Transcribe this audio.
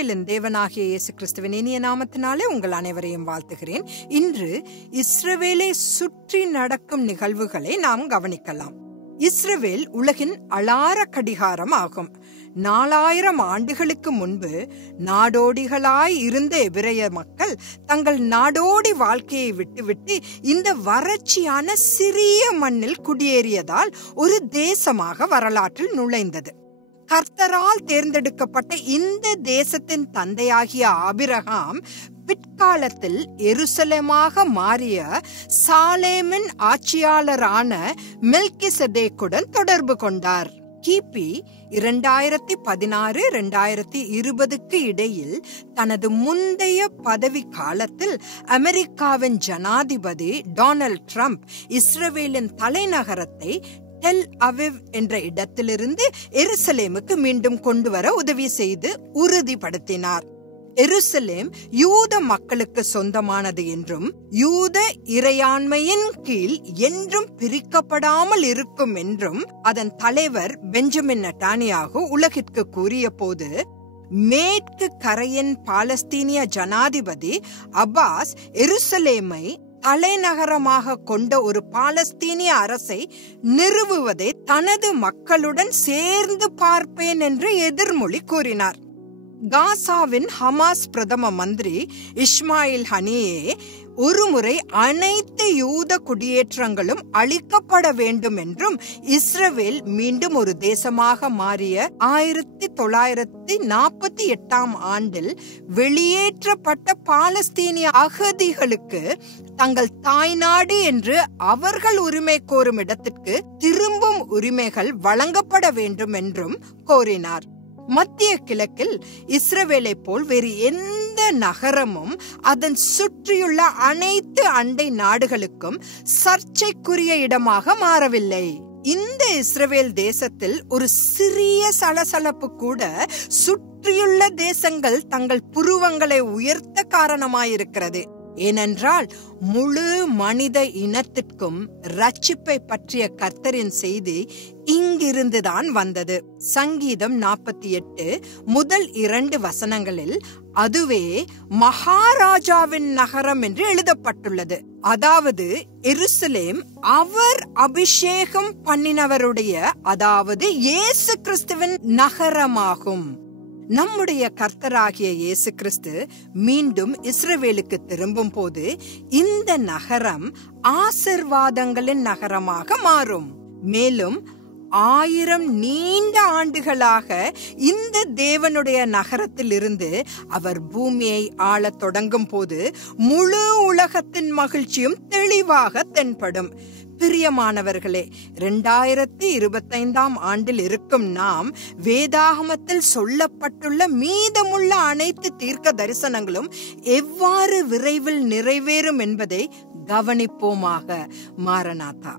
இஸ்ரவேலின் தேவனாகிய இயேசு கிறிஸ்துவின் இனிய நாமத்தினாலே உங்கள் அனைவரையும் வாழ்த்துகிறேன். இன்று இஸ்ரவேலை சுற்றி நடக்கும் நிகழ்வுகளை நாம் கவனிக்கலாம். இஸ்ரவேல் உலகின் அலார கடிகாரம் ஆகும். 4000 ஆண்டுகளுக்கு முன்பு நாடோடிகளாய் இருந்த எபிரேய மக்கள் தங்கள் நாடோடி வாழ்க்கையை விட்டுவிட்டு இந்த வறட்சியான சிறிய மண்ணில் குடியேறியதால் ஒரு தேசமாக வரலாற்றில் நுழைந்தது. கர்த்தரால் தேர்ந்தெடுக்கப்பட்ட இந்த தேசத்தின் தந்தையாகிய ஆபிரகாம் பிற்காலத்தில் எருசலேமாக மாறிய சாலேமின் ஆட்சியாளரான மெல்கிசெதேக்குடன் தொடர்பு கொண்டார். கிபி 2016-2020 இடையில் தனது முந்தைய பதவி காலத்தில் அமெரிக்காவின் ஜனாதிபதி டொனால்ட் ட்ரம்ப் இஸ்ரவேலின் தலைநகரத்தை டெல் அவிவ் என்ற இடத்திலிருந்து எருசலேமுக்கு மீண்டும் கொண்டு வர உதவி செய்து உறுதிப்படுத்தினார். எருசலேம் யூத மக்களுக்கு சொந்தமானது என்றும் யூத இறையாண்மையின் கீழ் என்றும் பிரிக்கப்படாமல் இருக்கும் என்றும் அதன் தலைவர் பெஞ்சமின் நெட்டானியாகு உலகிற்கு கூறிய போது, மேற்கு கரையின் பாலஸ்தீனிய ஜனாதிபதி அப்பாஸ் எருசலேமை தலைநகரமாக கொண்ட ஒரு பாலஸ்தீனிய அரசை நிறுவுவதை தனது மக்களுடன் சேர்ந்து பார்ப்பேன் என்று எதிர்மொழி கூறினார். காசாவின் ஹமாஸ் பிரதம மந்திரி இஸ்மாயில் ஹனியே ஒருமுறை அனைத்து யூத குடியேற்றங்களும் அழிக்கப்பட வேண்டும் என்றும் இஸ்ரவேல் மீண்டும் ஒரு தேசமாக மாறிய 1948 ஆண்டில் வெளியேற்றப்பட்ட பாலஸ்தீனிய அகதிகளுக்கு தங்கள் தாய்நாடு என்று அவர்கள் உரிமை கோரும் இடத்திற்கு திரும்பும் உரிமைகள் வழங்கப்பட வேண்டும் என்றும் கோரினார். மத்திய கிழக்கில் இஸ்ரவேலை போல் வேறு எந்த நகரமும் அதன் சுற்றியுள்ள அனைத்து அண்டை நாடுகளுக்கும் சர்ச்சைக்குரிய இடமாக மாறவில்லை. இந்த இஸ்ரவேல் தேசத்தில் ஒரு சிறிய சலசலப்பு கூட சுற்றியுள்ள தேசங்கள் தங்கள் புருவங்களை உயர்த்த காரணமாயிருக்கிறது. ஏனென்றால் முழு மனித இனத்திற்கும் ரட்சிப்பை பற்றிய கர்த்தரின் செய்தி இங்கிருந்துதான் வந்தது. சங்கீதம் 48 முதல் 2 வசனங்களில் அதுவே மகாராஜாவின் நகரம் என்று எழுதப்பட்டுள்ளது. அதாவது எருசலேம் அவர் அபிஷேகம் பண்ணினவருடைய, அதாவது இயேசு கிறிஸ்துவின் நகரமாகும். நம்முடைய கர்த்தராகிய இயேசு கிறிஸ்து மீண்டும் இஸ்ரவேலுக்கு திரும்பும் போது இந்த நகரம் ஆசீர்வாதங்களின் நகரமாக மாறும். மேலும் 1000 நீண்ட ஆண்டுகளாக இந்த தேவனுடைய நகரத்தில் இருந்து அவர் பூமியை ஆளத் தொடங்கும் போது முழு உலகத்தின் மகிழ்ச்சியும் தெளிவாக தென்படும். பிரியமானவர்களே, 2025 ஆண்டில் இருக்கும் நாம் வேதாகமத்தில் சொல்லப்பட்டுள்ள மீதமுள்ள அனைத்து தீர்க்க தரிசனங்களும் எவ்வாறு விரைவில் நிறைவேறும் என்பதை கவனிப்போமாக. மாரநாதா.